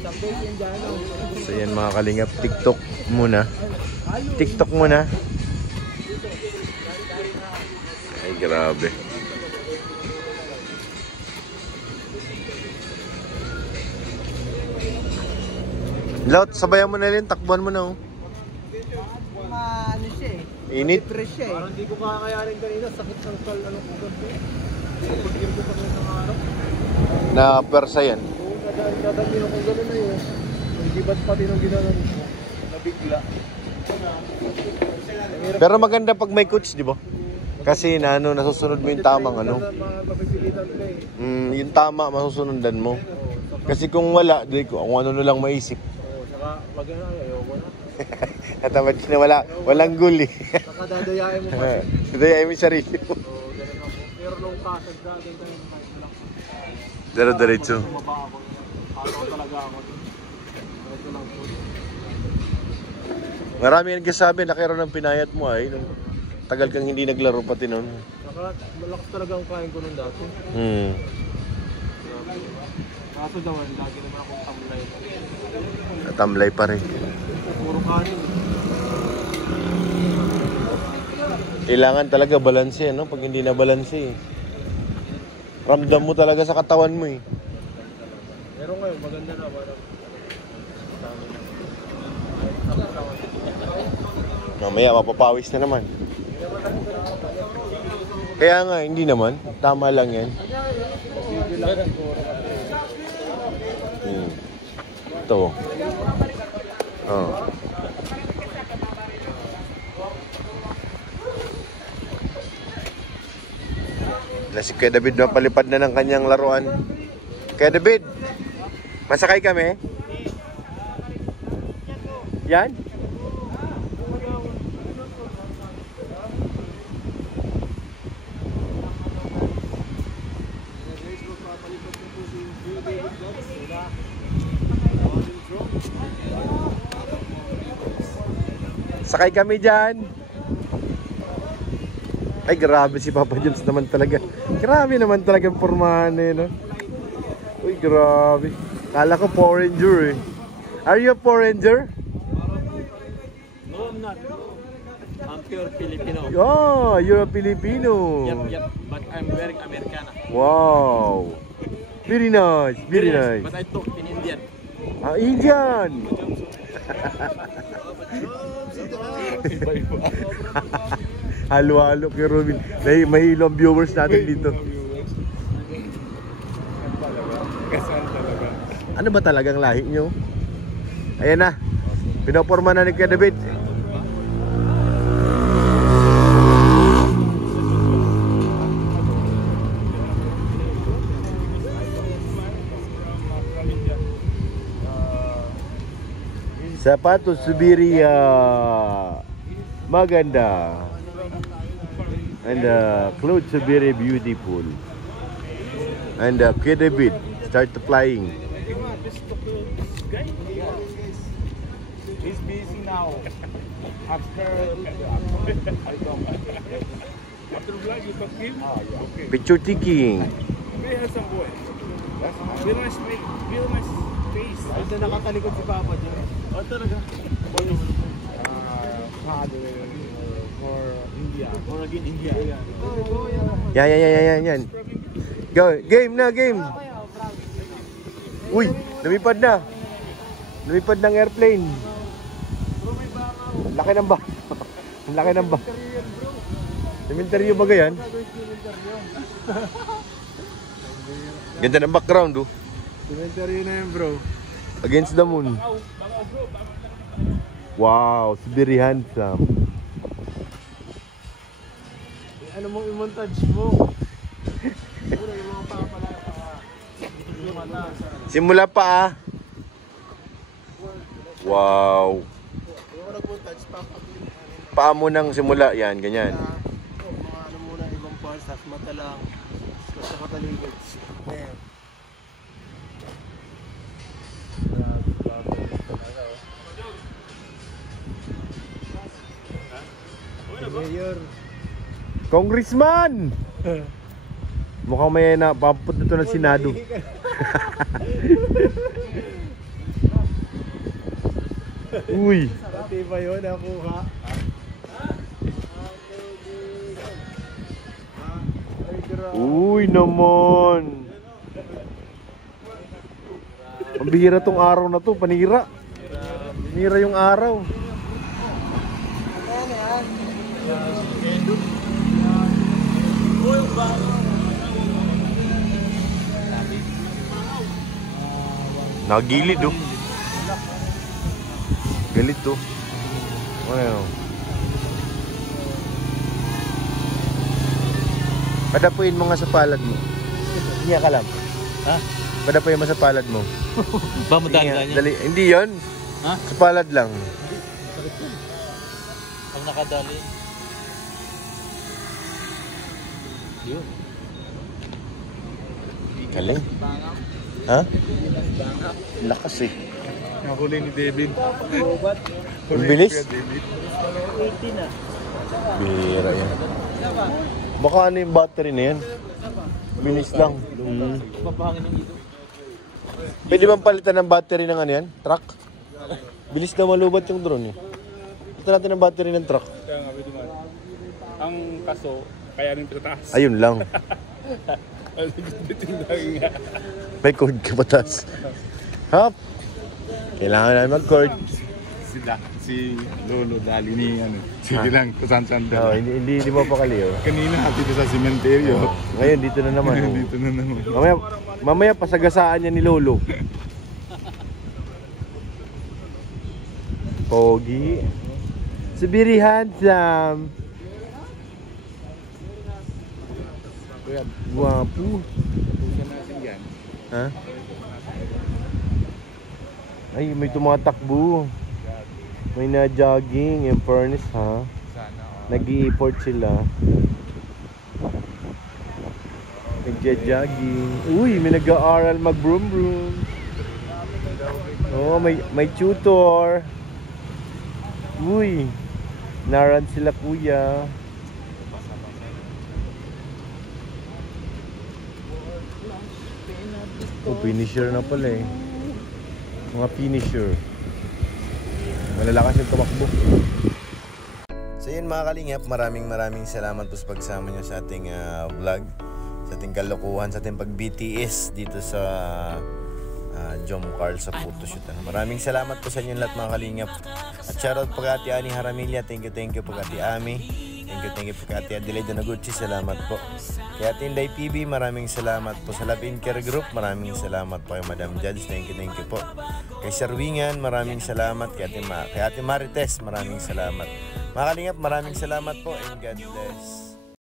So yan mga kalingap, TikTok muna. TikTok muna. Ay grabe. Laut, sabayan mo na rin, takbuhan mo na oh. Ano siya eh. Init. Fresh siya eh. Parang hindi ko kakayanin kanina, sakit ng kal, anong ugat ko. Pag-game ko pa ng isang araw. Na persa yan. Oo, nadali ako gano'n na yun. Ang gibat pati nung ginagawa ko. Nabigla. Pero maganda pag may coach, di ba? Kasi na ano, nasusunod mo yung tamang ano. Mapipilitan ka eh. Yung tama, masusundan mo. Kasi kung wala, di ko, kung ano na lang maisip. Oo, saka pag ano, ayoko na. Natamad ka na walang goal eh. Saka dadayain mo kasi. Dadayain mo yung sarili mo. Oo, ganun ako. Pero nung kasag daging tayo, kahit lang. Diretso. Tumaba ako. Araw talaga ako. Diretso lang po. Marami nagsasabi, nakero ng pinayat mo ay. Nung tagal kang hindi naglaro pati nun. Saka malakas talaga ang kain ko nung dati. Kaso daw, lagi naman akong tamlay. Natamlay pa rin. Puro kanin. Kailangan talaga balanse, no? Pag hindi na balanse, ramdam mo talaga sa katawan mo eh. Pero ngayon, maganda na. Mamaya, mapapawis na naman. Kaya nga, hindi naman. Tama lang yan. Ito. Oh. Na si Kuya David napalipad na ng kanyang laruan. Kuya David, masakay kami? Yan? Sakay kami dyan. Ay grabe si Papa Jones naman talaga. Grabe naman talaga pormahan eh, no? Uy grabe. Kala ko Power Ranger eh. Are you a Power Ranger? No, I'm not. I'm pure Filipino. Oh, you're a Filipino. Yep. But I'm wearing Americana. Wow. Very nice, very nice. But I talk in Indian. Ah, Indian. Halo-halo kay Robin. Mahilo ang viewers natin dito. Ano ba talagang lahi nyo? Ayan na. Pinoporma na ni Kuya David. Sapatos Subiria. Maganda. And clothes are very beautiful. And Kuya David start flying. He's busy now. After vlog, you talk him? Okay. Picture taking. Very handsome boy. Very nice face. Ito nakatalikod si Papa dyan. Oh, talaga? Father for India. Or again India. Yan. Go, game na, game. Uy, lumipad na. Lumipad ng airplane. Laki ng ba? Laki ng ba? Cementerio ba yan? Ganda ng background, oh. Cementerio na yan, bro. Against the moon. Wow, very handsome. Ano mong i-montage mo? Simula pa ah. Wow. Paa mo nang simula. Yan, ganyan. Mga ano muna, ibang parts, mata lang. Basta kataligod. Ayan. Mayor. Congressman! Mukhang may papunta to ng Senado. Uy. Pati ba yun nakuha? Uy naman. Ang bihira tong araw na to, panira. Panira yung araw. Nagilid oh. Galit oh. Wow. Padapuin mo nga sa palad mo. Hindi ka lang. Ha? Padapuin mo sa palad mo. Ba mo niya? Dali. Hindi yon. Ha? Sa palad lang. Pag nakadali. Yun. Galing. Ha? Lakas eh. Nahuli ni David. Ang bilis. 80 na. Bira yan. Baka ano yung battery na yan? Bilis lang. Papahangin ng ito. Pwede bang palitan ng battery ng ano yan? Truck? Bilis na malubat yung drone eh. Ito natin ang battery ng truck. Kaya nga, pwede man. Ang kaso, kaya rin pitaas. Ayun lang. May cord ka patas. Hop! Kailangan namin mag-cord. Si Lolo dali ni ano. Sige lang, kusan-san No, hindi mo pakali oh. Kanina dito sa sementeryo. Ngayon dito na naman. Oh. Dito na naman. Mamaya pasagasaan niya ni Lolo. Pogi. Si very handsome. Kuya, Guwapo. bukan natin yan. Ha? Ay, may tumatakbo. May na-jogging. In fairness, ha? Sana. Nag-i-import sila. Nagja-jogging. Uy, may nag-aaral mag-broom-broom. Oh, may tutor. Uy, naran sila kuya. Oh, finisher na pala eh. Mga finisher. Malalakas yung tumakbo. So yun mga kalingap, maraming salamat po sa pagsama nyo sa ating vlog, sa ating kalokohan, sa ating pag-BTS dito sa Jom Carl sa photoshoot. Maraming salamat po sa inyo lahat mga kalingap. At shoutout po kay Ate Ani Haramilla, thank you po kay Ate Ami. Thank you po kay Ate Adelaide Naguchi, salamat po. Kay Ate Inday PB, maraming salamat po. Sa Love and Care Group, maraming salamat po kay Madam Judge, thank you po. Kay Sir Wingan, maraming salamat. Kay Ate Marites, maraming salamat. Mga kalingap, maraming salamat po and God bless.